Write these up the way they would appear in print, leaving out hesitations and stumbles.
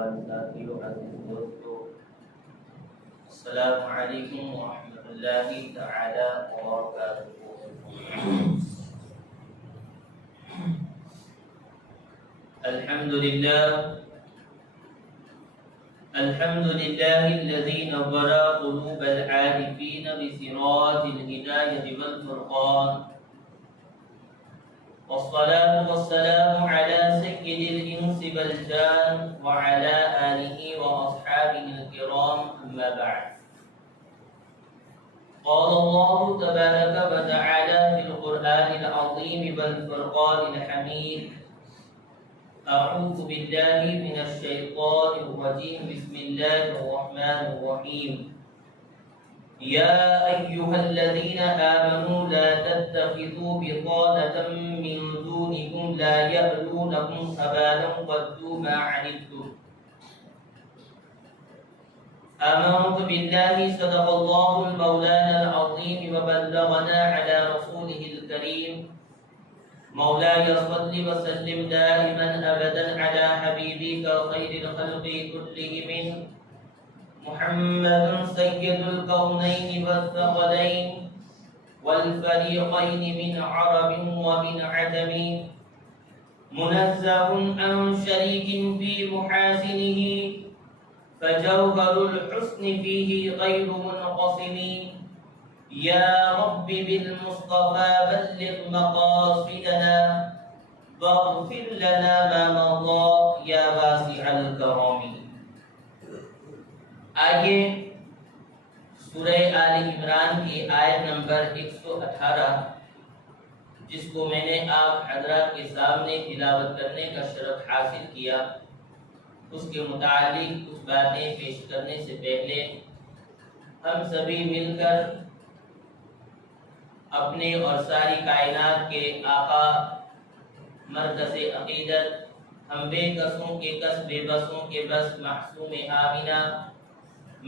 والے ساتھیوں، عزیز دوستوں، السلام علیکم ورحمۃ اللہ تعالی وبرکاتہ۔ الحمد لله الذي نور قلوب العارفين بسراج الهداية والفرقان، والصلاة والسلام على سيد الإنس والجان وعلى آله وأصحابه الكرام، أما بعد. قال الله تبارك وتعالى في القرآن العظيم والفرقان الحميد: أعوذ بالله من الشيطان الرجيم، بسم الله الرحمن الرحيم. يا أيها الذين آمنوا لا تتخذوا بطانة من دونكم لا يألونكم خبالا ودوا ما عنتم. آمنت بالله صدق الله المولانا العظيم وبلغنا على رسوله الكريم. مولاي صل وسلم دائما أبدا على حبيبك خير الخلق كلهم محمد سيد الكونين والثقلين والفريقين من عرب ومن عجم، منزه عن شريك في محاسنه فجوهر الحسن فيه غير منقسم. يا رب بالمصطفى بلغ مقاصدنا واغفر لنا ما مضى يا واسع الكرم. آئیے سورہ آل عمران کی آیت نمبر 118، جس کو میں نے آپ حضرات کے سامنے تلاوت کرنے کا شرف حاصل کیا، اس کے متعلق کچھ باتیں پیش کرنے سے پہلے ہم سبھی مل کر اپنے اور ساری کائنات کے آقا مرکز عقیدت، ہم بے کسوں کے کس، بے بسوں کے بس، محسوم آمینہ،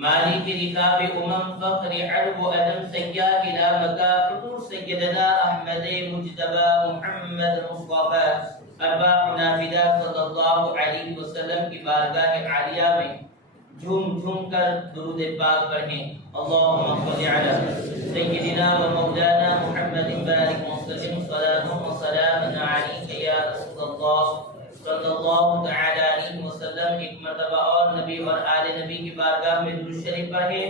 مالک رکاب فخر عرب ادم، سیاد لا مکا حضور سیدنا احمد مجتبی محمد مصطفی ارواح نافدہ صلی اللہ علیہ وسلم کی بارگاہ عالیہ میں جھوم جھوم کر درود پاک پڑھیں. اللہم صل علی سیدنا و مولانا محمد بارک وسلم صلاۃ و سلام علیک یا رسول اللہ صلی اللہ تعالی علیہ وسلم. ایک مرتبہ اور نبی اور آل نبی کی بارگاہ میں درود شریف پڑھیں.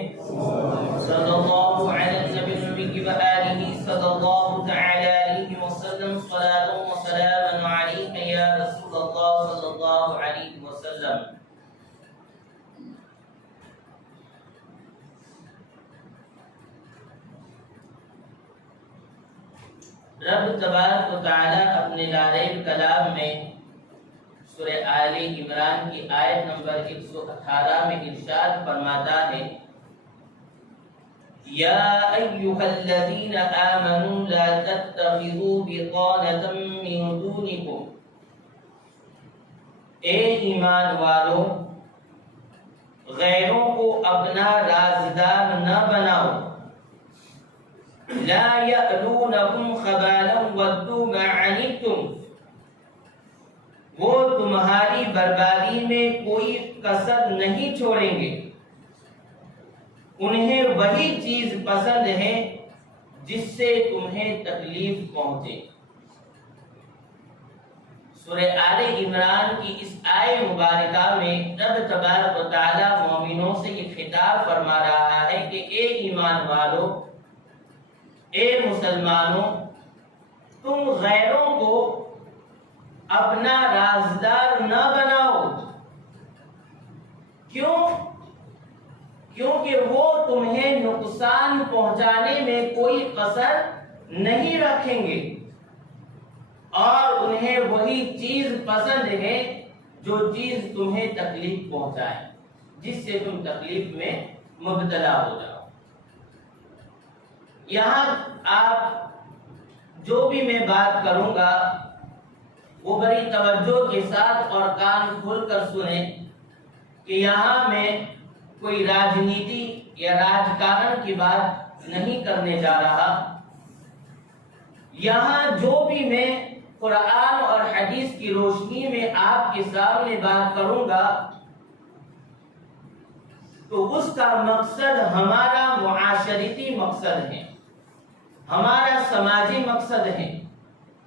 صلی اللہ علی نبی و آلہ صلی اللہ تعالی علیہ وسلم، صلاۃ و سلام علیک یا رسول اللہ صلی اللہ علیہ وسلم. رب تبارک و تعالی اپنے لاریب کلام میں سورہ آل عمران کی آیت نمبر 118 میں ارشاد فرماتا ہے: یا ایھا الذین آمنوا لا تتخذوا بطانة من دونکم. اے ایمان والو، غیروں کو اپنا رازدار نہ بناؤ. لا یألونکم خبالا ودوا ما عنتم. وہ تمہاری بربادی میں کوئی کسر نہیں چھوڑیں گے. انہیں وہی چیز پسند ہے جس سے تمہیں تکلیف پہنچے. سورہ آل عمران کی اس آیت مبارکہ میں رب تبارک و تعالی مومنوں سے یہ خطاب فرما رہا ہے کہ اے ایمان والو، اے مسلمانوں، تم غیروں کو اپنا رازدار نہ بناؤ. کیوں؟ کیونکہ وہ تمہیں نقصان پہنچانے میں کوئی قصر نہیں رکھیں گے، اور انہیں وہی چیز پسند ہے جو چیز تمہیں تکلیف پہنچائے، جس سے تم تکلیف میں مبتلا ہو جاؤ. یہاں آپ جو بھی میں بات کروں گا وہ بڑی توجہ کے ساتھ اور کان کھول کر سنیں کہ یہاں میں کوئی راجنیتی یا راجکارن کی بات نہیں کرنے جا رہا. یہاں جو بھی میں قرآن اور حدیث کی روشنی میں آپ کے سامنے بات کروں گا تو اس کا مقصد ہمارا معاشرتی مقصد ہے، ہمارا سماجی مقصد ہے،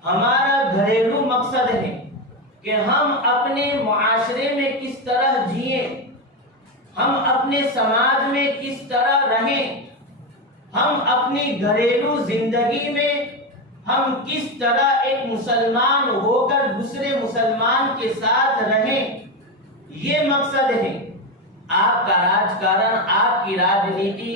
ہمارا گھریلو مقصد ہے کہ ہم اپنے معاشرے میں کس طرح جئیں، ہم اپنے سماج میں کس طرح رہیں، ہم اپنی گھریلو زندگی میں ہم کس طرح ایک مسلمان ہو کر دوسرے مسلمان کے ساتھ رہیں، یہ مقصد ہے۔ آپ کا راجکارن، آپ کی راجنیتی،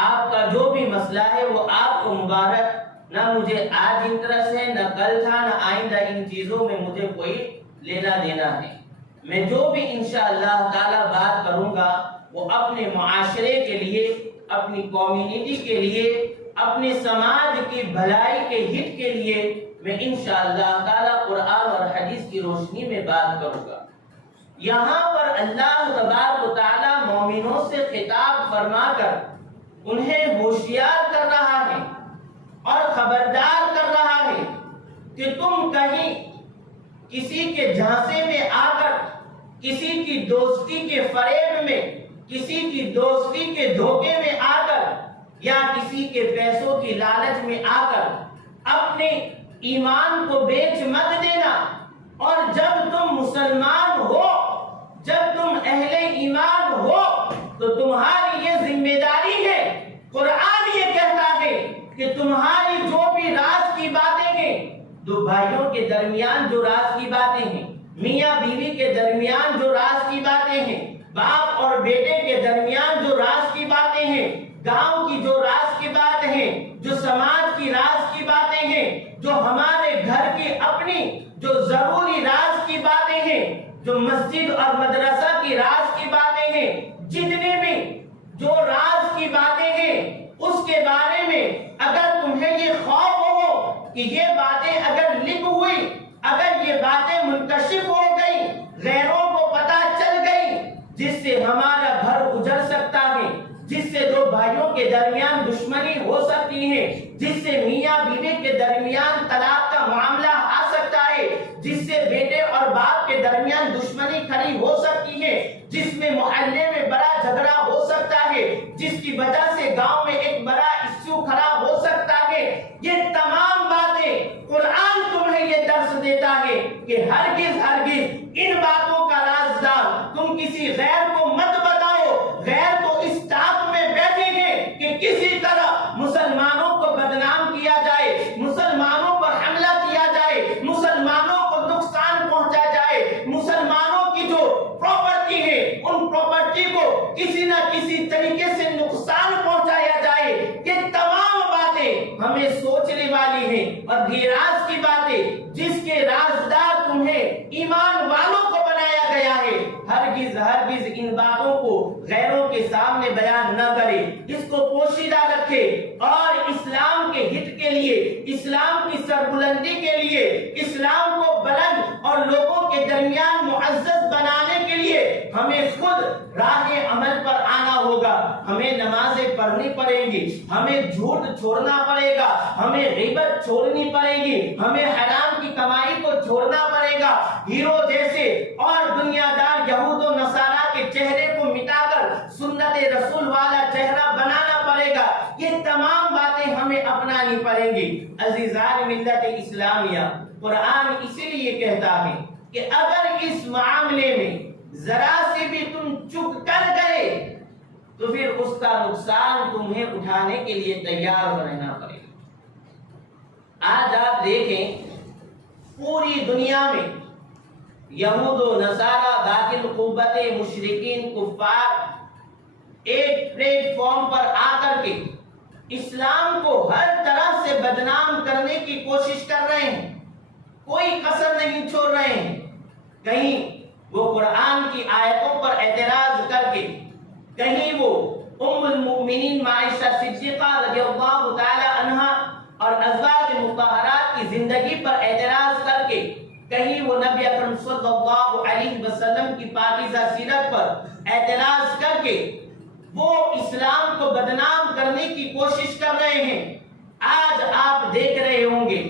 آپ کا جو بھی مسئلہ ہے وہ آپ کو مبارک، نہ مجھے آج انٹرسٹ ہے، نہ کل تھا، نہ آئندہ ان چیزوں میں مجھے کوئی لینا دینا ہے۔ میں جو بھی انشاءاللہ تعالی بات کروں گا وہ اپنے معاشرے کے لیے، اپنی کمیونٹی کے لیے، اپنے سماج کی بھلائی کے ہت کے لیے میں انشاءاللہ تعالی قرآن اور حدیث کی روشنی میں بات کروں گا۔ یہاں پر اللہ تبارک و تعالی مومنوں سے خطاب فرما کر انہیں ہوشیار کر رہا ہے اور خبردار کر رہا ہے کہ تم کہیں کسی کے جھانسے میں آ کر، کسی کی دوستی کے فریب میں، کسی کی دوستی کے دھوکے میں آ کر، یا کسی کے پیسوں کی لالچ میں آ کر اپنے ایمان کو بیچ مت دینا۔ اور جب تم مسلمان ہو، جب تم اہل ایمان ہو تو تمہاری یہ ذمہ داری ہے، قرآن یہ کہتا ہے کہ تمہاری جو بھی راز کی باتیں ہیں، دو بھائیوں کے درمیان جو راز کی باتیں ہیں، میاں بیوی کے درمیان جو راز کی باتیں ہیں، باپ اور بیٹے کے درمیان جو راز کی باتیں ہیں، گاؤں کی جو راز کی بات ہے، جو سماج کی راز کی باتیں ہیں، جو ہمارے گھر کی اپنی جو ضروری راز کی باتیں ہیں، جو مسجد اور مدرسہ کی راز کی باتیں ہیں، جتنے بھی جو راز کی باتیں ہیں، اس کے بارے میں اگر تمہیں یہ خوف ہو کہ یہ باتیں اگر لیک ہوئی، اگر یہ باتیں منکشف ہو گئی، غیروں کو پتہ چل گئی، جس سے ہمارا گھر اجڑ سکتا ہے، جس سے دو بھائیوں کے درمیان دشمنی ہو سکتی ہے، جس سے میاں بیوی کے درمیان طلاق کا معاملہ آ سکتا ہے، جس سے بیٹے اور باپ کے درمیان دشمنی کھڑی ہو سکتی ہے، جس میں محلے میں بڑا جھگڑا ہو سکتا ہے، جس کی وجہ سے گاؤں میں ایک بڑا ایشو کھڑا ہو سکتا ہے، یہ تمام باتیں قرآن تمہیں یہ درس دیتا ہے کہ ہرگز ان باتوں کا رازدار تم کسی غیر کو مت بتاؤ۔ غیر تو اس طاق میں بیٹھے ہیں کہ کسی طرح مسلمانوں کو بدنام کیا جائے، مسلمانوں پر حملہ کیا جائے، مسلمانوں کو نقصان پہنچا جائے، مسلمانوں کی جو پراپرٹی ہے ان پراپرٹی کو کسی نہ کسی طریقے سے نقصان پہنچایا جائے۔ یہ تمام باتیں ہمیں سوچنے والی ہیں، اور یہ راز کی باتیں جس کے رازدار تمہیں ایمان والوں کو بنایا گیا ہے، ہرگز ان باتوں کو غیروں کے سامنے بیان نہ کرے، اس کو پوشیدہ رکھے، اور اسلام کے ہت کے لیے، اسلام کی سربلندی کے لیے، اسلام کو بلند اور لوگوں کے درمیان معزز بنانے کے لیے ہمیں خود راہ عمل پر آنا ہوگا۔ ہمیں نمازیں پڑھنی پڑیں گی، ہمیں جھوٹ چھوڑنا پڑے گا، ہمیں غیبت چھوڑنی پڑے گی، ہمیں حرام کی کمائی کو چھوڑنا پڑے گا، ہیرو جیسے اور دنیا دار یہود و نصارہ کے چہرے کو مٹا کر سنت رسول والا چہرہ بنانا پڑے گا۔ یہ تمام باتیں ہمیں اپنانی پڑیں گی۔ عزیزان ملت اسلامیہ، قرآن اسی لیے کہتا ہے کہ اگر اس معاملے میں ذرا سے بھی تم چک کر گئے تو پھر اس کا نقصان تمہیں اٹھانے کے لیے تیار رہنا پڑے گا۔ آج آپ دیکھیں پوری دنیا میں یہود و نصارہ، باطل قوتیں، مشرکین، کفار ایک پلیٹ فارم پر آ کر کے اسلام کو ہر طرح سے بدنام کرنے کی کوشش کر رہے ہیں، کوئی کسر نہیں چھوڑ رہے ہیں۔ کہیں وہ قرآن کی آیتوں پر اعتراض کر کے، کہیں وہ ام المؤمنین عائشہ صدیقہ رضی اللہ تعالی عنہا اور ازواج مطہرات کی زندگی پر اعتراض کر کے، کہیں وہ نبی اکرم صلی اللہ علیہ وسلم کی پاکیزہ سیرت پر اعتراض کر کے وہ اسلام کو بدنام کرنے کی کوشش کر رہے ہیں۔ آج آپ دیکھ رہے ہوں گے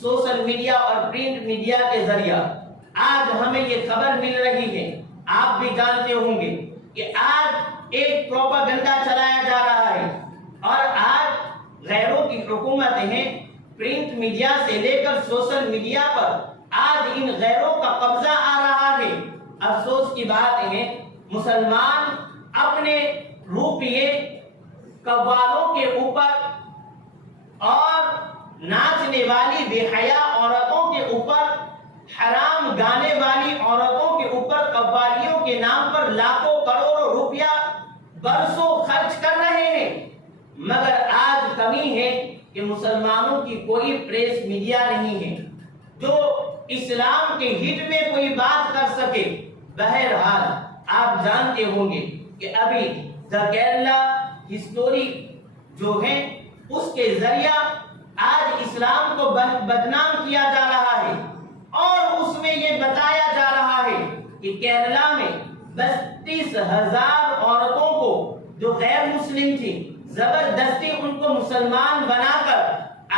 سوشل میڈیا اور پرنٹ میڈیا کے ذریعہ آج ہمیں یہ خبر مل رہی ہے، آپ بھی جانتے ہوں گے کہ آج ایک پروپیگنڈا چلایا جا رہا ہے اور آج غیروں کی حکومتیں ہیں، پرنٹ میڈیا سے لے کر سوشل میڈیا پر آج ان غیروں کا قبضہ آ رہا ہے۔ افسوس کی بات ہے مسلمان اپنے روپیے قوالوں کے اوپر اور ناچنے والی بے حیا عورتوں کے اوپر، حرام گانے والی عورتوں کے اوپر قوالیوں کے نام پر لاکھوں کروڑوں روپیہ برسوں خرچ کر رہے ہیں، مگر آج کمی ہے کہ مسلمانوں کی کوئی پریس میڈیا نہیں ہے جو اسلام کے ہٹ میں کوئی بات کر سکے۔ بہرحال آپ جانتے ہوں گے کہ ابھی دا کیرلا ہسٹوری جو ہے اس کے ذریعہ آج اسلام کو بدنام کیا جا رہا ہے اور اس میں یہ بتایا جا رہا ہے کہ کیرلا میں 32,000 عورتوں کو جو غیر مسلم تھی زبردستی ان کو مسلمان بنا کر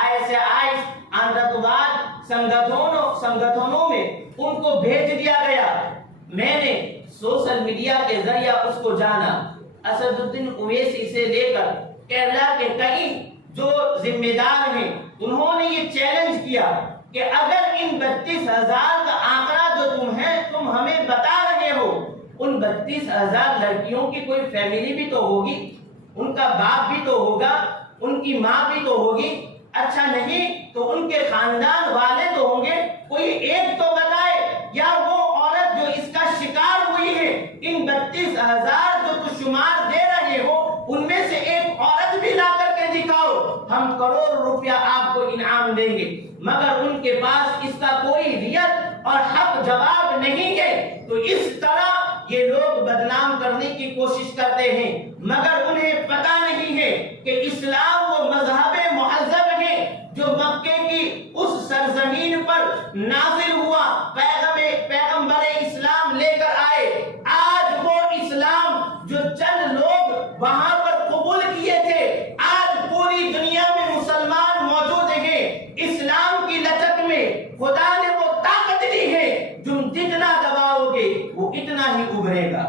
ISIS آتنکواد سنگھنوں میں ان کو بھیج دیا گیا۔ میں نے سوشل میڈیا کے ذریعہ اس کو جانا۔ اسد الدین اویسی سے لے کر کیرلا کے کئی جو ذمہ دار ہیں انہوں نے یہ چیلنج کیا کہ اگر ان 32,000 کا آنکڑا جو تم ہمیں بتا رہے ہو، ان 32,000 لڑکیوں کی کوئی فیملی بھی تو ہوگی، ان کا باپ بھی تو ہوگا، ان کی ماں بھی تو ہوگی، اچھا نہیں تو ان کے خاندان والے تو ہوں گے، کوئی ایک تو بتائے، یا وہ عورت جو اس کا شکار ہوئی ہے، ان 32,000 جو تو شمار دے رہے ہو ان میں سے ایک عورت بھی لا کر کے دکھاؤ، ہم کروڑ روپیہ آپ کو انعام دیں گے۔ مگر ان کے پاس اس کا کوئی ریت اور حق جواب نہیں ہے۔ تو اس طرح یہ لوگ بدنام کرنے کی کوشش کرتے ہیں، مگر انہیں پتہ نہیں ہے کہ اسلام وہ مذہب مہذب ہے جو مکے کی اس سرزمین پر نازل ہوا، پیغمبر اسلام لے کر آئے۔ آج وہ اسلام جو چند لوگ وہاں پر قبول کیے تھے، آج پوری دنیا میں مسلمان موجود ہیں۔ اسلام کی لچک میں خدا نے وہ طاقت دی ہے، تم جتنا دباؤ گے وہ اتنا ہی ابھرے گا۔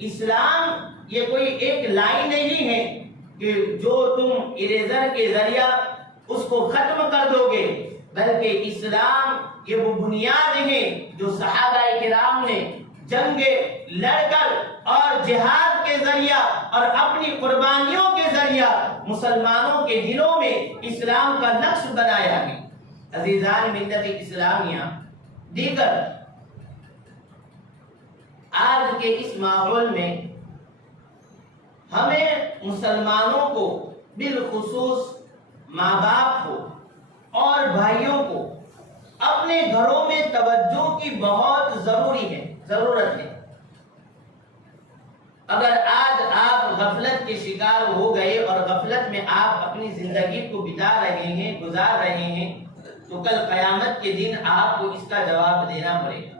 اسلام یہ کوئی ایک لائن نہیں ہے کہ جو تم اریزر کے ذریعہ اس کو ختم کر دو گے، بلکہ اسلام یہ وہ بنیاد ہے جو صحابہ کرام نے جنگ لڑ کر اور جہاد کے ذریعہ اور اپنی قربانیوں کے ذریعہ مسلمانوں کے دلوں میں اسلام کا نقش بنایا ہے۔ عزیزان ملت اسلامیہ، دیگر آج کے اس ماحول میں ہمیں مسلمانوں کو بالخصوص ماں باپ کو اور بھائیوں کو اپنے گھروں میں توجہ کی بہت ضرورت ہے۔ اگر آج آپ غفلت کے شکار ہو گئے اور غفلت میں آپ اپنی زندگی کو گزار رہے ہیں تو کل قیامت کے دن آپ کو اس کا جواب دینا پڑے گا۔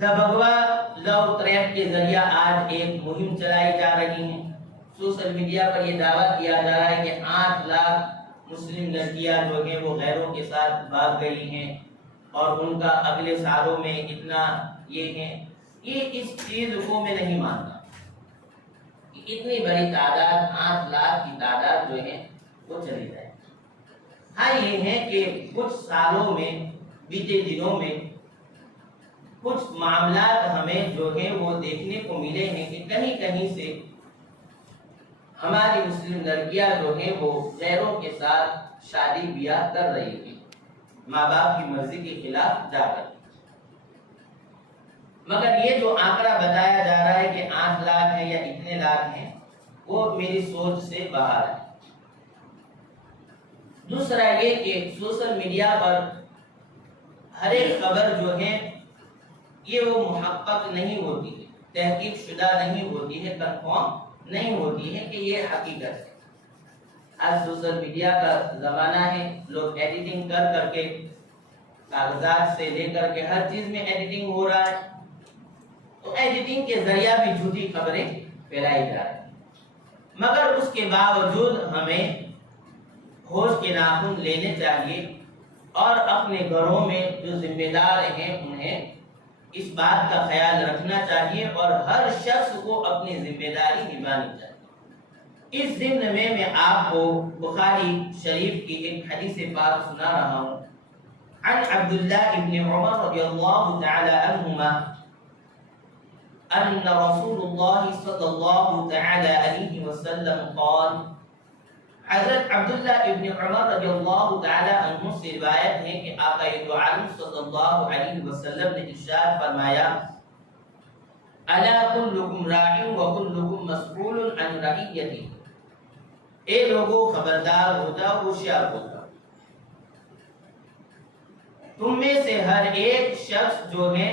دا بھگوا لو ٹریپ کے ذریعہ آج ایک مہم چلائی جا رہی ہے۔ سوشل میڈیا پر یہ دعویٰ کیا جا رہا ہے کہ 8 لاکھ مسلم لڑکیاں جو ہیں وہ غیروں کے ساتھ بھاگ گئی ہیں اور ان کا اگلے سالوں میں اتنا یہ ہے۔ یہ اس چیز کو میں نہیں مانتا کہ اتنی بڑی تعداد 8 لاکھ کی تعداد جو ہے وہ چلی جائے۔ ہاں یہ ہے کہ کچھ سالوں میں، بیتے دنوں میں کچھ معاملات ہمیں جو ہے وہ دیکھنے کو ملے ہیں کہ کہیں کہیں سے ہماری مسلم لڑکیاں جو ہیں وہ غیروں کے ساتھ شادی بیاہ کر رہی ہیں، ماں باپ کی مرضی کے خلاف جا کر۔ مگر یہ جو آنکڑا بتایا جا رہا ہے کہ 8 لاکھ ہے یا اتنے لاکھ ہیں، وہ میری سوچ سے باہر ہے۔ دوسرا یہ کہ سوشل میڈیا پر ہر ایک خبر جو ہے یہ وہ محقق نہیں ہوتی ہے، تحقیق شدہ نہیں ہوتی ہے، کنفرم نہیں ہوتی ہے کہ یہ حقیقت ہے۔ آج سوشل میڈیا کا زمانہ ہے، لوگ ایڈیٹنگ کر کے کاغذات سے لے کر کے ہر چیز میں ایڈیٹنگ ہو رہا ہے، تو ایڈیٹنگ کے ذریعہ بھی جھوٹی خبریں پھیلائی جا رہی ہیں۔ مگر اس کے باوجود ہمیں ہوش کے ناخن لینے چاہیے اور اپنے گھروں میں جو ذمہ دار ہیں انہیں اس بات کا خیال رکھنا چاہیے اور ہر شخص کو اپنی ذمہ داری نبھانی چاہیے۔ اس ضمن میں آپ کو بخاری شریف کی ایک حدیث پاک سنا رہا ہوں۔ عن عبداللہ ابن عمر رضی اللہ تعالی عنہما ان رسول اللہ صلی اللہ تعالی علیہ وسلم قال، حضرت عبداللہ ابن عمر رضی اللہ تعالی عنہ سے روایت ہے کہ آقا دو عالم صلی اللہ علیہ وسلم نے ارشاد فرمایا، الا کلکم راع وکلکم مسئول عن رعیتہ، اے لوگو خبردار ہو جاؤ، ہوشیار ہو جاؤ، تم میں سے ہر ایک شخص جو ہے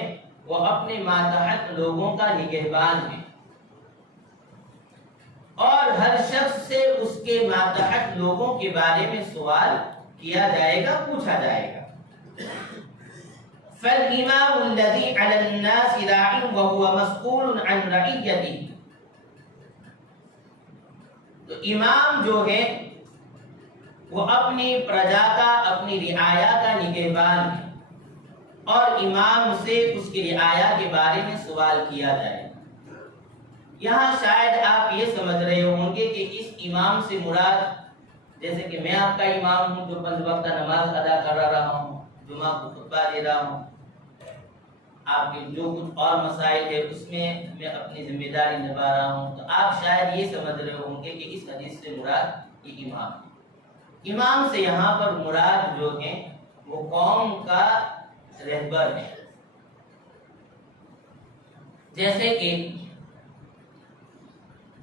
وہ اپنے ماتحت لوگوں کا نگہبان ہے، اور ہر شخص سے اس کے ماتحت لوگوں کے بارے میں سوال کیا جائے گا، پوچھا جائے گا۔ فالإمام الذي على الناس راع وهو مسؤول عن رعيته، تو امام جو ہے وہ اپنی پرجا کا، اپنی رعایا کا نگہبان ہے، اور امام سے اس کی رعایا کے بارے میں سوال کیا جائے۔ یہاں شاید آپ یہ سمجھ رہے ہوں گے کہ اس امام سے مراد، جیسے کہ میں آپ کا امام ہوں جو 5 وقت نماز ادا کر رہا ہوں، جمعہ کو خطبہ دے رہا ہوں، آپ کے جو کچھ اور مسائل ہے اس میں میں اپنی ذمہ داری نبھا رہا ہوں، تو آپ شاید یہ سمجھ رہے ہوں گے کہ اس حدیث سے مراد یہ امام ہے۔ امام سے یہاں پر مراد جو ہے وہ قوم کا رہبر ہے۔ جیسے کہ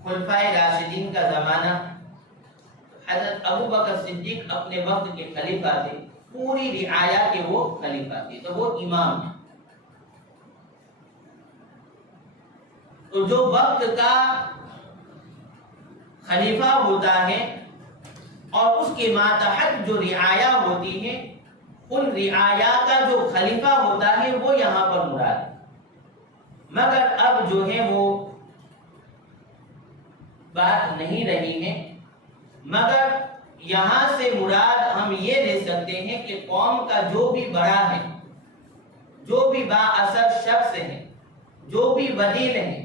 خلفائے راشدین کا زمانہ، حضرت ابو بکر صدیق اپنے وقت کے خلیفہ تھے، پوری رعایا کے وہ خلیفہ تھے، تو وہ امام ہیں۔ تو جو وقت کا خلیفہ ہوتا ہے اور اس کے ماتحت جو رعایا ہوتی ہے، ان رعایا کا جو خلیفہ ہوتا ہے وہ یہاں پر مراد ہے۔ مگر اب جو ہے وہ بات نہیں رہی ہے، مگر یہاں سے مراد ہم یہ لے سکتے ہیں کہ قوم کا جو بھی بڑا ہے، جو بھی با اثر شخص ہے، جو بھی ولیل ہے،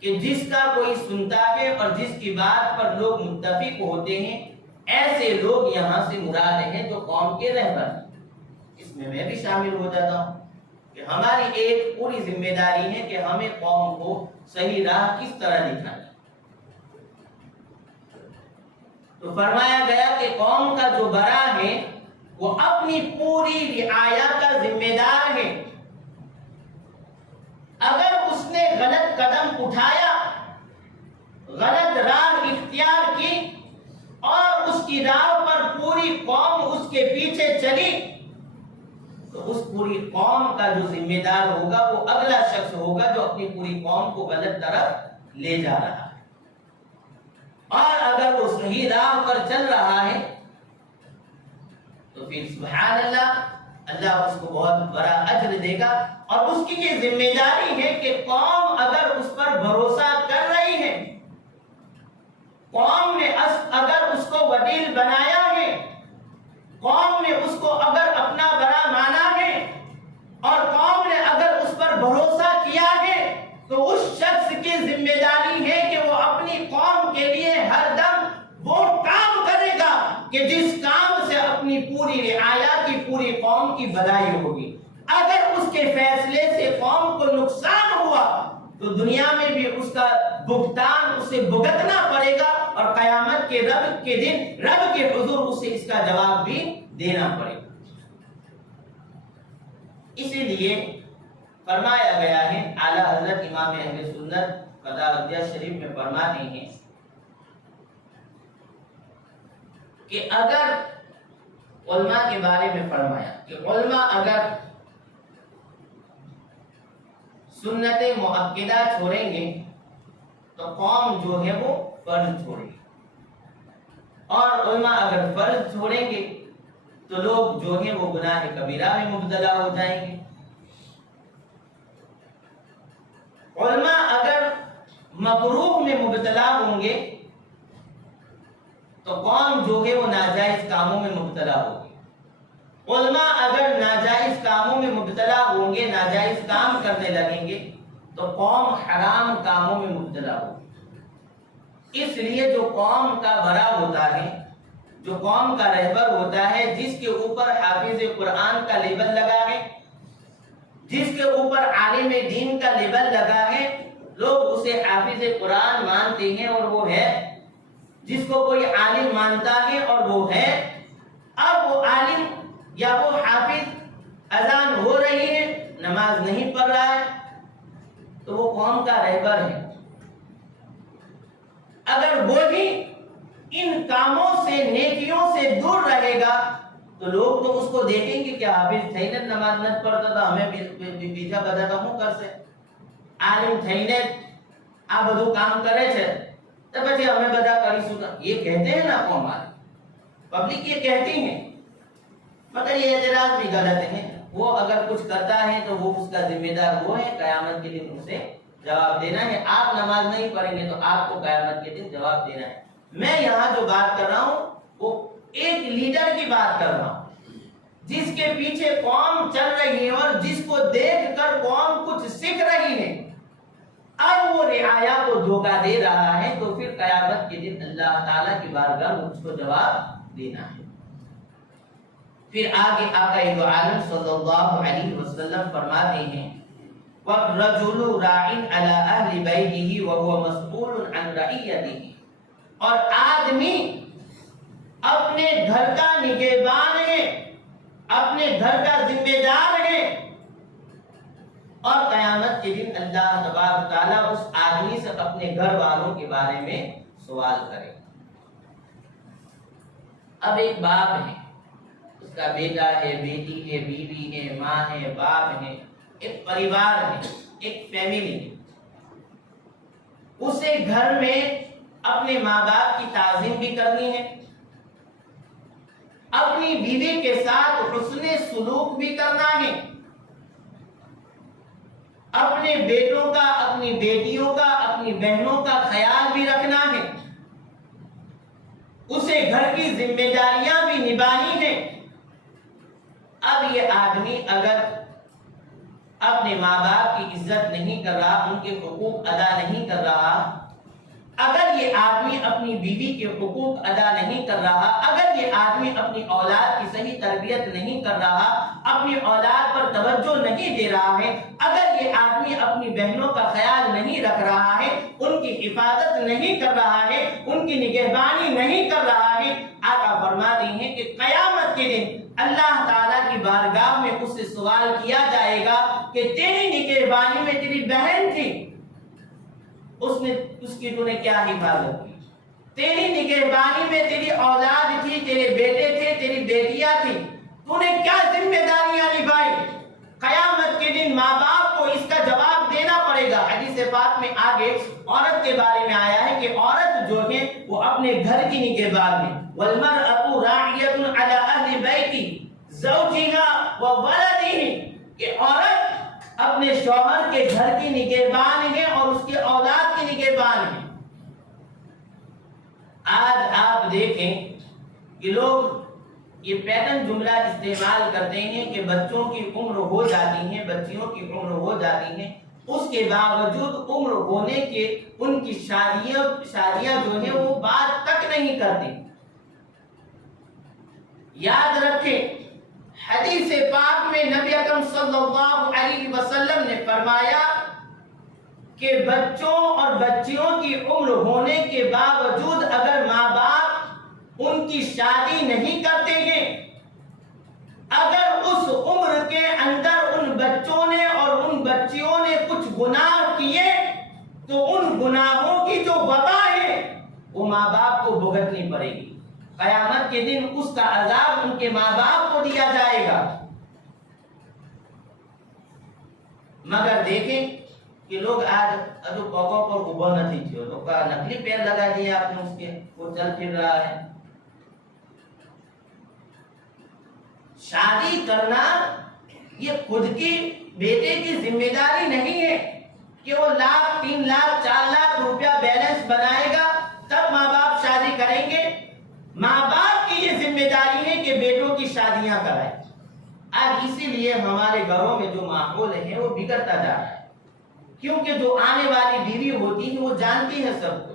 کہ جس کا کوئی سنتا ہے اور جس کی بات پر لوگ متفق ہوتے ہیں، ایسے لوگ یہاں سے مراد ہیں جو قوم کے رہبر ہیں۔ اس میں بھی شامل ہو جاتا ہوں کہ ہماری ایک پوری ذمہ داری ہے کہ ہمیں قوم کو صحیح راہ کس طرح دکھانی۔ تو فرمایا گیا کہ قوم کا جو بڑا ہے وہ اپنی پوری رعایا کا ذمہ دار ہے۔ اگر اس نے غلط قدم اٹھایا، غلط راہ اختیار کی اور اس کی راہ پر پوری قوم اس کے پیچھے چلی، تو اس پوری قوم کا جو ذمہ دار ہوگا وہ اگلا شخص ہوگا جو اپنی پوری قوم کو غلط طرف لے جا رہا ہے۔ اور اگر وہ صحیح راہ پر چل رہا ہے تو پھر سبحان اللہ، اللہ اس کو بہت بڑا اجر دے گا۔ اور اس کی یہ ذمہ داری ہے کہ قوم اگر اس پر بھروسہ کر رہی ہے، قوم نے اگر اس کو وکیل بنایا ہے، قوم نے اس کو اگر اپنا بڑا مانا ہے، اور قوم نے اگر اس پر بھروسہ کیا ہے، تو اس شخص کی ذمہ داری ہے کہ وہ اپنی قوم کے لیے ہر دم وہ کام کرے گا کہ جس کام سے اپنی پوری رعایا کی، پوری قوم کی بھلائی ہوگی۔ اگر اس کے فیصلے سے قوم کو نقصان ہوا تو دنیا میں بھی اس کا بھگتان اسے بھگتنا پڑے گا، اور قیامت کے رب کے دن رب کے حضور اسے اس کا جواب بھی دینا پڑے گا۔ اسی لیے فرمایا گیا ہے، اعلیٰ حضرت امام اہل سنت قضاء شریف میں فرماتے ہیں کہ اگر علماء کے بارے میں فرمایا کہ علماء اگر سنت مؤکدہ چھوڑیں گے تو قوم جو ہے وہ فرض چھوڑے گی، اور علماء اگر فرض چھوڑیں گے تو لوگ جو ہیں وہ گناہ کبیرہ میں مبتلا ہو جائیں گے۔ علماء اگر مکروہ میں مبتلا ہوں گے تو قوم جو ہے وہ ناجائز کاموں میں مبتلا ہوگی۔ علماء اگر ناجائز کاموں میں مبتلا ہوں گے، ناجائز کام کرنے لگیں گے تو قوم حرام کاموں میں مبتلا ہوگی۔ اس لیے جو قوم کا بڑا ہوتا ہے، جو قوم کا رہبر ہوتا ہے، جس کے اوپر حافظ قرآن کا لیبل لگا ہے، جس کے اوپر عالم دین کا لیبل لگا ہے، لوگ اسے حافظ قرآن مانتے ہیں اور وہ ہے، جس کو کوئی عالم مانتا ہے اور وہ ہے۔ اب وہ عالم یا وہ حافظ اذان ہو رہی ہے، نماز نہیں پڑھ رہا ہے، تو وہ قوم کا رہبر ہے۔ اگر وہ بھی ان کاموں سے، نیکیوں سے دور رہے گا تو لوگ تو اس کو دیکھیں گے کہ حافظ تھઈને نماز نہ پڑھتا تھا، ہمیں بیجا بجاتا ہوں کر سے، عالم تھઈને આ બધું કામ કરે છે તો પછી અમે બધા કરીશું। یہ کہتے ہیں نا قوم والے، پبلک یہ کہتی ہیں، مگر یہ اعتراض بھی غلط ہے۔ وہ اگر کچھ کرتا ہے تو وہ اس کا ذمہ دار وہ ہے، قیامت کے دن اسے جواب دینا ہے۔ آپ نماز نہیں پڑھیں گے تو آپ کو قیامت کے دن جواب دینا ہے۔ میں یہاں جو بات کر رہا ہوں وہ ایک لیڈر کی بات کر رہا ہوں، جس کے پیچھے قوم چل رہی ہے اور جس کو دیکھ کر قوم کچھ سیکھ رہی ہے، اب وہ رعایا کو دھوکہ دے رہا ہے تو پھر قیامت کے دن اللہ تعالیٰ کی بارگاہ میں اس کو جواب دینا ہے۔ پھر آگے آقا دو عالم صلی اللہ علیہ وسلم فرماتے ہیں وَالرَّجُلُ رَاعٍ عَلَىٰ أَهْلِ بَيْتِهِ وَهُوَ مَسْئُولٌ عَنْ رَعِيَّتِهِ، اور آدمی اپنے گھر کا نگہبان ہے، اپنے گھر کا ذمہ دار ہے، اور قیامت کے دن اللہ تبارک تعالیٰ اس آدمی سے اپنے گھر والوں کے بارے میں سوال کرے۔ اب ایک باپ ہے، اس کا بیٹا ہے، بیٹی ہے، بیوی ہے، ماں ہے، باپ ہے، ایک پریوار ہے، ایک فیملی ہے۔ اسے گھر میں اپنے ماں باپ کی تعظیم بھی کرنی ہے، اپنی بیوی کے ساتھ حسن سلوک بھی کرنا ہے، اپنے بیٹوں کا، اپنی بیٹیوں کا، اپنی بہنوں کا خیال بھی رکھنا ہے، اسے گھر کی ذمہ داریاں بھی نبھانی ہیں۔ اب یہ آدمی اگر اپنے ماں باپ کی عزت نہیں کر رہا، ان کے حقوق ادا نہیں کر رہا، اگر یہ آدمی اپنی بیوی کے حقوق ادا نہیں کر رہا، اگر یہ آدمی اپنی اولاد کی صحیح تربیت نہیں کر رہا، اپنی اولاد پر توجہ نہیں دے رہا ہے، اگر یہ آدمی اپنی بہنوں کا خیال نہیں رکھ رہا ہے، ان کی حفاظت نہیں کر رہا ہے، ان کی نگہبانی نہیں کر رہا ہے، آقا فرماتے ہیں کہ قیامت کے دن اللہ تعالیٰ کی بارگاہ میں اس سے سوال کیا جائے گا کہ تیری نگہبانی میں تیری بہن تھی، اس کی تو نے کیا حفاظت کی؟ تیری نگہبانی میں تیری اولاد تھی، تیرے بیٹے تھے، تیری بیٹیاں تھی، تو نے کیا ذمہ داریاں نبھائی؟ قیامت کے دن ماں باپ کو اس کا جواب دینا پڑے گا۔ حدیث پاک میں آگے عورت کے بارے میں آیا ہے کہ عورت جو ہے وہ اپنے گھر کی نگہبان ہے۔ وَالْمَرْأَةُ رَاعِيَةٌ عَلَىٰ أَهْلِ بَيْتِ زَوْجِهَا وَوَلَدِهِ، کہ عورت اپنے شوہر کے گھر کی نگہبان ہے اور اس کے اولاد کی نگہبان ہے۔ آج آپ دیکھیں کہ لوگ یہ پیٹرن جملہ استعمال کرتے ہیں کہ بچوں کی عمر ہو جاتی ہے، بچیوں کی عمر ہو جاتی ہے، اس کے باوجود عمر ہونے کے ان کی شادیاں جو ہیں وہ بات تک نہیں کرتی۔ یاد رکھیں، حدیث پاک میں نبی اکرم صلی اللہ علیہ وسلم نے فرمایا کہ بچوں اور بچیوں کی عمر ہونے کے باوجود اگر ماں باپ ان کی شادی نہیں کرتے ہیں، اگر اس عمر کے اندر ان بچوں نے اور ان بچیوں نے کچھ گناہ کیے تو ان گناہوں کی جو وبا ہے وہ ماں باپ کو بھگتنی پڑے گی۔ قیامت کے دن اس کا عذاب ان کے ماں باپ کو دیا جائے گا۔ مگر دیکھیں کہ لوگ آج جو پاپا پر اوبر نہیں تھے، لوگ کا نکلی پیر لگا دیا آپ نے اس کے، وہ چل پھر رہا ہے۔ شادی کرنا یہ خود کی بیٹے کی ذمہ داری نہیں ہے کہ وہ 1,00,000 3,00,000 4,00,000 روپیہ بیلنس بنائے گا تب ماں باپ شادی کریں گے۔ ماں باپ کی یہ ذمہ داری ہے کہ بیٹوں کی شادیاں کرائیں۔ آج اسی لیے ہمارے گھروں میں جو ماحول ہے وہ بگڑتا جا رہا ہے، کیونکہ جو آنے والی بیوی ہوتی ہے وہ جانتی ہے سب کو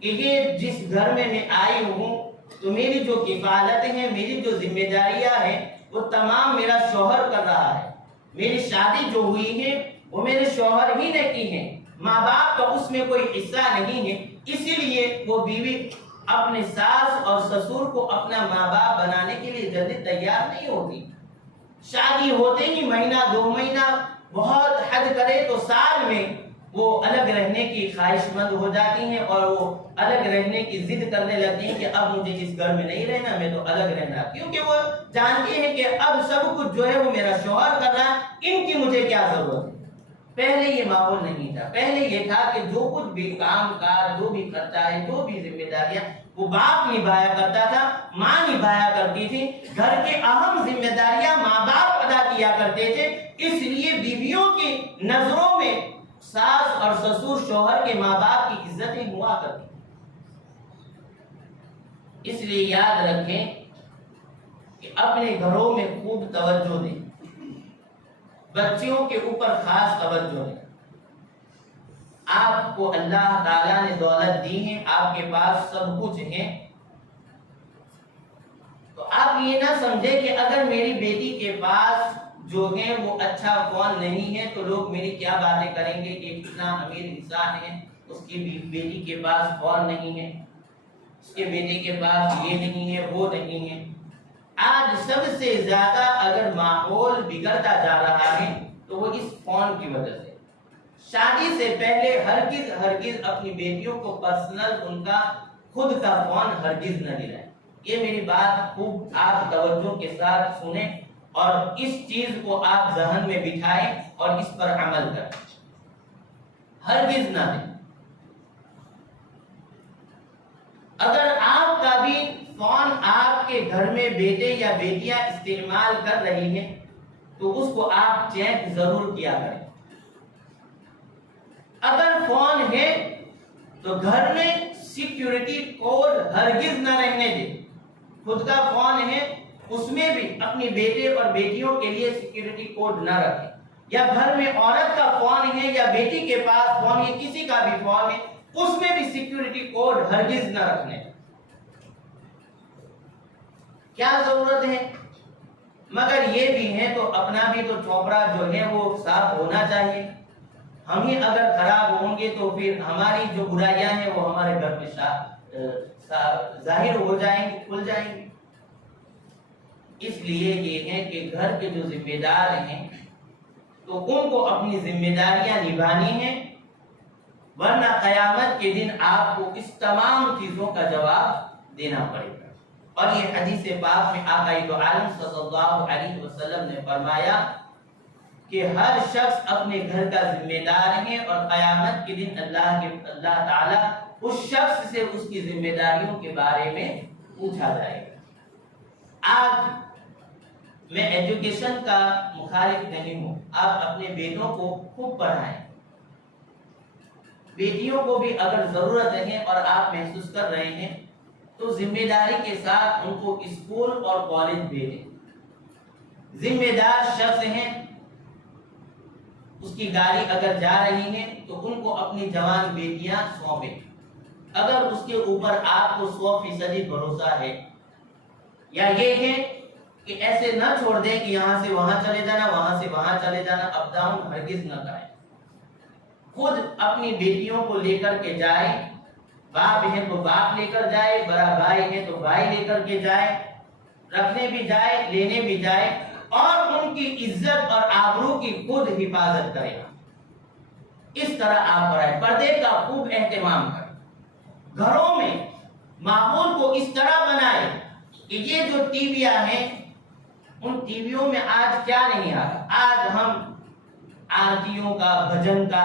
کہ یہ جس گھر میں آئی ہوں تو میری جو کفالتیں ہیں، میری جو ذمہ داریاں ہیں وہ تمام میرا شوہر کر رہا ہے، میری شادی جو ہوئی ہے وہ میرے شوہر ہی نے کی ہے، ماں باپ کا اس میں کوئی حصہ نہیں ہے۔ اسی لیے وہ بیوی اپنے ساس اور سسر کو اپنا ماں باپ بنانے کے لیے جلدی تیار نہیں ہوتی۔ شادی ہوتے ہی مہینہ 2 مہینہ بہت حد کرے تو سال میں وہ الگ رہنے کی خواہش مند ہو جاتی ہیں اور وہ الگ رہنے کی ضد کرنے لگتی ہیں کہ اب مجھے جس گھر میں نہیں رہنا، میں تو الگ رہنا، کیونکہ وہ جانتی ہیں کہ اب سب کچھ جو ہے وہ میرا شوہر کر رہا ہے، ان کی مجھے کیا ضرورت ہے۔ پہلے یہ ماحول نہیں تھا، پہلے یہ تھا کہ جو کچھ بھی کام کاج، جو بھی خرچہ ہے، جو بھی ذمہ داریاں وہ باپ نبھایا کرتا تھا، ماں نبھایا کرتی تھی، گھر کے اہم ذمہ داریاں ماں باپ ادا کیا کرتے تھے۔ اس لیے بیویوں کی نظروں میں ساس اور سسر شوہر کے ماں باپ کی عزتیں ہوا کرتی تھی۔ اس لیے یاد رکھیں کہ اپنے گھروں میں خوب توجہ دیں، بچیوں کے اوپر خاص توجہ دیں۔ آپ کو اللہ تعالیٰ نے دولت دی ہے، آپ کے پاس سب کچھ ہے، تو آپ یہ نہ سمجھیں کہ اگر میری بیٹی کے پاس جو ہے وہ اچھا فون نہیں ہے تو لوگ میری کیا باتیں کریں گے کہ کتنا امیر انسان ہے، اس کی بیٹی کے پاس فون نہیں ہے، اس کے بیٹے کے پاس یہ نہیں ہے، وہ نہیں ہے۔ آج سب سے زیادہ اگر ماحول بگڑتا جا رہا ہے تو وہ اس فون کی وجہ سے۔ شادی سے پہلے ہرگز اپنی بیٹیوں کو پرسنل ان کا خود کا فون ہرگز نہ دلائیں۔ یہ میری بات خوب آپ توجہ کے ساتھ سنیں اور اس چیز کو آپ ذہن میں بٹھائیں اور اس پر عمل کریں، ہرگز نہ دیں۔ اگر آپ کا بھی فون آپ کے گھر میں بیٹے یا بیٹیاں استعمال کر رہی ہیں تو اس کو آپ چیک ضرور کیا کریں۔ اگر فون ہے تو گھر میں سیکیورٹی کوڈ ہرگز نہ رہنے دیں۔ خود کا فون ہے اس میں بھی اپنی بیٹے اور بیٹیوں کے لیے سیکیورٹی کوڈ نہ رکھیں، یا گھر میں عورت کا فون ہے یا بیٹی کے پاس فون ہے، کسی کا بھی فون ہے، اس میں بھی سیکیورٹی کوڈ ہرگز نہ رکھنے دیں۔ کیا ضرورت ہے؟ مگر یہ بھی ہے تو اپنا بھی تو چوپڑا جو ہے وہ صاف ہونا چاہیے۔ ہم ہی اگر خراب ہوں گے تو پھر ہماری جو برائیاں ہیں وہ ہمارے گھر میں ظاہر ہو جائیں گی، کھل جائیں گی۔ اس لیے یہ ہے کہ گھر کے جو ذمہ دار ہیں تو ان کو اپنی ذمہ داریاں نبھانی ہیں، ورنہ قیامت کے دن آپ کو اس تمام چیزوں کا جواب دینا پڑے گا۔ اور یہ حدیث پاک میں آقا دو عالم صلی اللہ علیہ وسلم نے فرمایا کہ ہر شخص اپنے گھر کا ذمہ دار ہے اور قیامت کے دن اللہ تعالیٰ اس شخص سے اس کی ذمہ داریوں کے بارے میں پوچھا جائے گا۔ آج میں ایجوکیشن کا مخالف نہیں ہوں، آپ اپنے بیٹوں کو خوب پڑھائیں، بیٹیوں کو بھی اگر ضرورت ہے اور آپ محسوس کر رہے ہیں تو ذمہ داری کے ساتھ ان کو اسکول اور کالج بھیجیں۔ ذمہ دار شخص ہیں، اس کی گاڑی اگر جا رہی ہے تو ان کو اپنی جوان بیٹیاں سونپیں۔ اگر اس کے اوپر آپ کو 100% بھروسہ ہے، یا یہ ہے کہ ایسے نہ چھوڑ دیں کہ یہاں سے وہاں چلے جانا، وہاں سے وہاں چلے جانا، اپ ڈاؤن ہرگز نہ کریں۔ خود اپنی بیٹیوں کو لے کر کے جائیں، باپ ہے تو باپ لے کر جائے، بڑا بھائی ہے تو بھائی لے کر کے جائے، رکھنے بھی جائے، لینے بھی جائے، اور ان کی عزت اور آبرو کی خود حفاظت کریں۔ اس طرح آپ پڑھائیں، پردے کا خوب اہتمام کریں، گھروں میں ماحول کو اس طرح بنائیں کہ یہ جو ٹی ویاں ہیں، ان ٹی ویوں میں آج کیا نہیں آ رہا۔ آج ہم آرتیوں کا، بھجن کا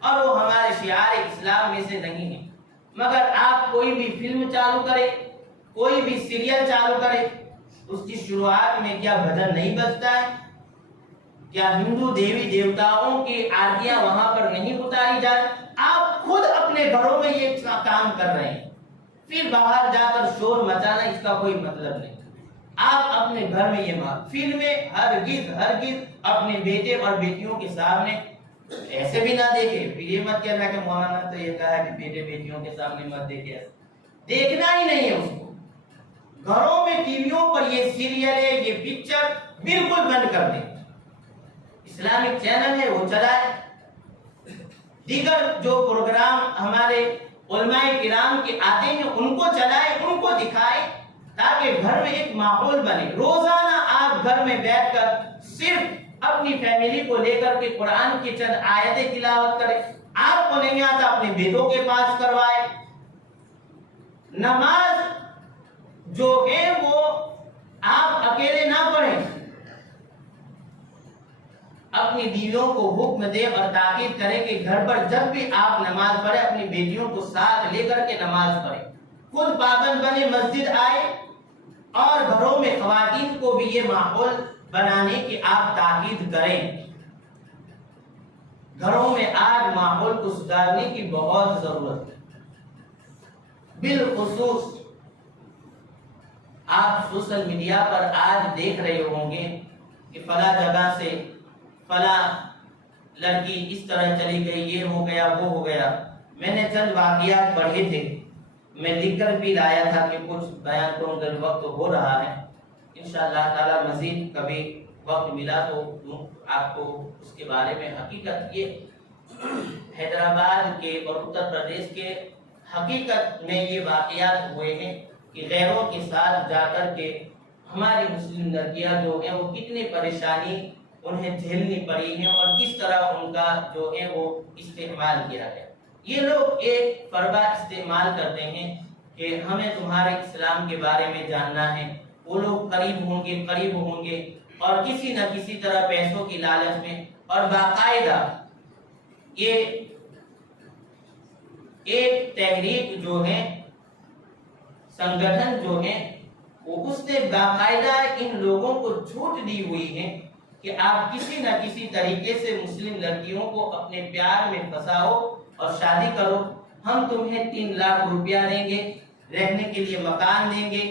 اور وہ ہمارے شعار اسلام میں سے نہیں ہے، مگر آپ کوئی بھی فلم چالو کرے، کوئی بھی سیریل چالو کرے، اس کی شروعات میں کیا بھجن نہیں بجتا ہے؟ کیا ہندو دیوی دیوتاؤں کی آرتیاں وہاں پر نہیں اتاری جائے؟ آپ خود اپنے گھروں میں یہ کام کر رہے ہیں، پھر باہر جا کر شور مچانا اس کا کوئی مطلب نہیں۔ آپ اپنے گھر میں یہ محفل میں ہرگز اپنے بیٹے اور بیٹیوں کے سامنے ایسے بھی نہ دیکھے. پھر یہ مت کہنا کہ مولانا تو یہ کہا ہے کہ بیٹے بیٹیوں کے سامنے مت دیکھے. دیکھنا ہی نہیں ہے اس کو. گھروں میں ٹی ویوں پر یہ سیریل ہے, یہ پکچر بالکل بند کر دیں. اسلامک چینل ہے وہ چلائے, دیگر جو پروگرام ہمارے علماء کرام کے آتے ہیں ان کو چلائے, ان کو دکھائے, تاکہ گھر میں ایک ماحول بنے. روزانہ آپ گھر میں بیٹھ کر صرف اپنی فیملی کو لے کر کے قرآن کی چند آیتیں تلاوت کریں. آپ کو نہیں آتا اپنے بیٹوں کے پاس کروائے. نماز جو ہے وہ آپ اکیلے نہ پڑھیں, اپنی بیویوں کو حکم دے اور تاکید کرے کہ گھر پر جب بھی آپ نماز پڑھیں اپنی بیٹیوں کو ساتھ لے کر کے نماز پڑھیں. خود پابند بنے, مسجد آئے, اور گھروں میں خواتین کو بھی یہ ماحول بنانے کی آپ تاکید کریں. گھروں میں آج ماحول کو سدھارنے کی بہت ضرورت ہے. بالخصوص آپ سوشل میڈیا پر آج دیکھ رہے ہوں گے کہ فلاں جگہ سے فلاں لڑکی اس طرح چلی گئی, یہ ہو گیا وہ ہو گیا. میں نے چند واقعات پڑھے تھے, میں لکھ کر بھی لایا تھا کہ کچھ بیان کروں گا. وقت ہو رہا ہے, انشاءاللہ تعالی مزید کبھی وقت ملا تو آپ کو اس کے بارے میں حقیقت, یہ حیدرآباد کے اور اتر پردیش کے حقیقت میں یہ واقعات ہوئے ہیں کہ غیروں کے ساتھ جا کر کے ہماری مسلم لڑکیاں جو ہیں وہ کتنی پریشانی انہیں جھیلنی پڑی ہے اور کس طرح ان کا جو ہے وہ استعمال کیا گیا. یہ لوگ ایک فربہ استعمال کرتے ہیں کہ ہمیں تمہارے اسلام کے بارے میں جاننا ہے. وہ لوگ قریب ہوں گے اور کسی نہ کسی طرح پیسوں کی لالچ میں, اور باقاعدہ یہ ایک تحریک جو ہے, سنگٹھن جو ہے, وہ اس نے باقاعدہ ان لوگوں کو چھوٹ دی ہوئی ہے کہ آپ کسی نہ کسی طریقے سے مسلم لڑکیوں کو اپنے پیار میں پھنساؤ اور شادی کرو. ہم تمہیں 3 لاکھ روپیہ دیں گے, رہنے کے لیے مکان دیں گے,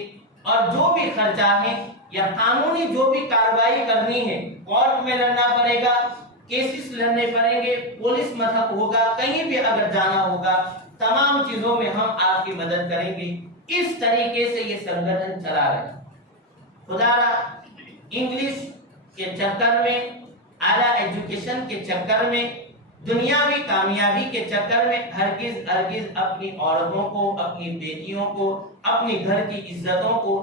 اور جو بھی خرچہ ہے یا قانونی جو بھی کارروائی کرنی ہے, کورٹ میں لڑنا پڑے گا, کیسز لڑنے پڑیں گے, پولیس مدد ہوگا, کہیں بھی اگر جانا ہوگا, تمام چیزوں میں ہم آپ کی مدد کریں گے. اس طریقے سے یہ سنگٹھن چلا رہے ہیں. خدا را انگلش کے چکر میں, اعلیٰ ایجوکیشن کے چکر میں, دنیاوی کامیابی کے چکر میں ہرگز اپنی عورتوں کو, اپنی بیٹیوں کو, اپنی گھر کی عزتوں کو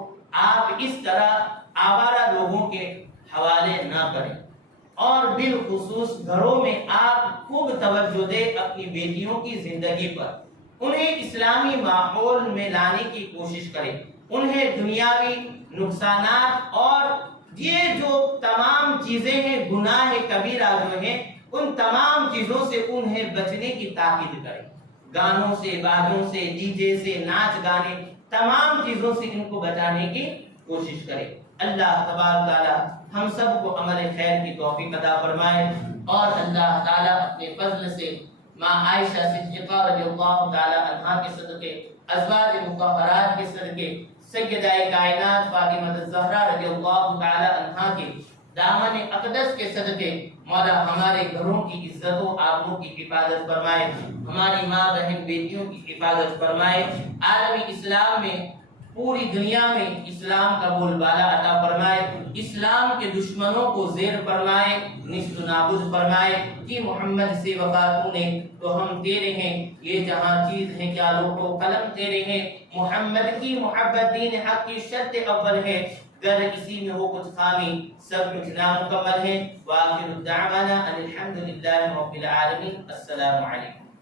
آپ اس طرح آوارہ لوگوں کے حوالے نہ کریں. اور بالخصوص گھروں میں آپ خوب توجہ دیں اپنی بیٹیوں کی زندگی پر, انہیں اسلامی ماحول میں لانے کی کوشش کریں, انہیں دنیاوی نقصانات اور یہ جو تمام چیزیں ہیں گناہ کبیرہ جو ہیں ان تمام چیزوں سے انہیں بچنے کی تاکید کریں. گانوں سے, بازوں سے, ڈی جے سے, ناچ گانے, تمام چیزوں سے ان کو بچانے کی کوشش کریں. اللہ تبارک تعالی ہم سب کو عمل خیر کی توفیق عطا فرمائے, اور اللہ تعالی اپنے فضل سے ماں عائشہ صدیقہ رضی اللہ تعالی عنہا کے صدقے, ازواج مطہرات کے صدقے, سیدہ کائنات فاطمہ الزہرا رضی اللہ تعالی عنہا کے دامن اقدس کے صدقے مولا ہمارے گھروں کی عزت و آبرو کی حفاظت فرمائے, ہماری ماں بہن بیٹیوں کی حفاظت فرمائے, عالمی اسلام میں پوری دنیا میں اسلام کا بول بالا عطا فرمائے, اسلام کے دشمنوں کو زیر فرمائے, نیست و نابود فرمائے. کہ محمد سے وفا تو نے تو ہم تیرے ہیں, یہ جہاں چیز ہے کیا لوح و قلم تیرے ہیں. محمد کی محبت دین حق کی شرط اول ہے, گر کسی میں ہو کچھ خامی سب کچھ نامکمل ہے. وآخر الدعوانا ان الحمدللہ رب العالمین. السلام علیکم.